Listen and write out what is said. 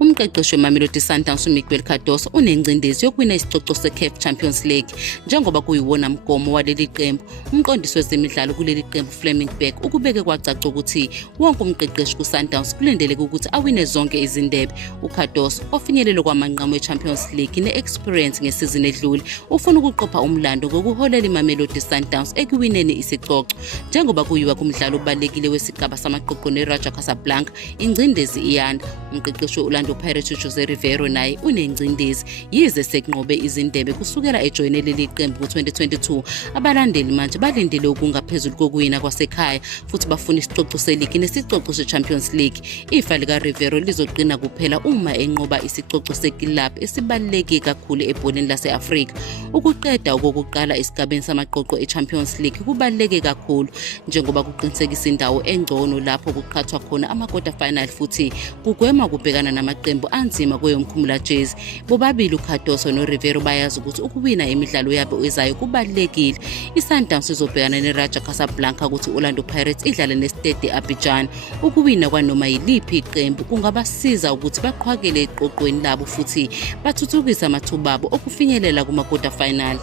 Umqeqeshi weMamelodi Sundowns uMiguel Cardoso unengcindezi yokuwina isicoco seCAF Champions League njengoba kuyiwona mgomo waleli qembu. Umqondisi wezemidlalo kuleli qembu Fleming Beck ukubeke kwacaca ukuthi wonke umqeqeshi kuSundowns kulindeleke ukuthi awine zonke izindebe. uCardoso ofinyelele kwamanqamu eChampions League ne-experience ngesizini edlule ufuna ukuqopha umlando ngokuholela iMamelodi Sundowns ekuwineni isicoco. Njengoba kuyiwa kumdlalo obalekile wesigaba samaqoqo neRaja Casablanca, ingcindezi iyanda. Umqeqeshi we-Orlando Pirates Jose Riveiro naye unengcindezi yize sekunqobe izindebe kusukela ejoyine leli qembu ku-2022. Abalandeli manje balindele okungaphezulu kokuwina kwasekhaya futhi bafuna isicoco seligi nesicoco se-Champions League. Ifa lika Riveiro lizoqina kuphela uma enqoba isicoco sekilab esibaluleke kakhulu ebholeni lase-Afrika. Ukuqeda okokuqala esigabeni samaqoqo e-Champions League kubaluleke kakhulu njengoba kuqinisekisa indawo engcono lapho kuqhathwa khona ama-quarter final futhi kugwema ukubhekana namaqembu anzima kweyomkhumula jezi. Bobabili uCardoso noRiveiro bayazi ukuthi ukuwina imidlalo yabo ezayo kubalulekile. iSundowns izobhekana neRaja Casablanca ukuthi Orlando Pirates idlale neStade Abidjan. Ukuwina kwanoma yiliphi iqembu kungabasiza ukuthi baqhwakele eqoqweni labo futhi bathuthukise amathuba abo okufinyelela kuma-quarter final.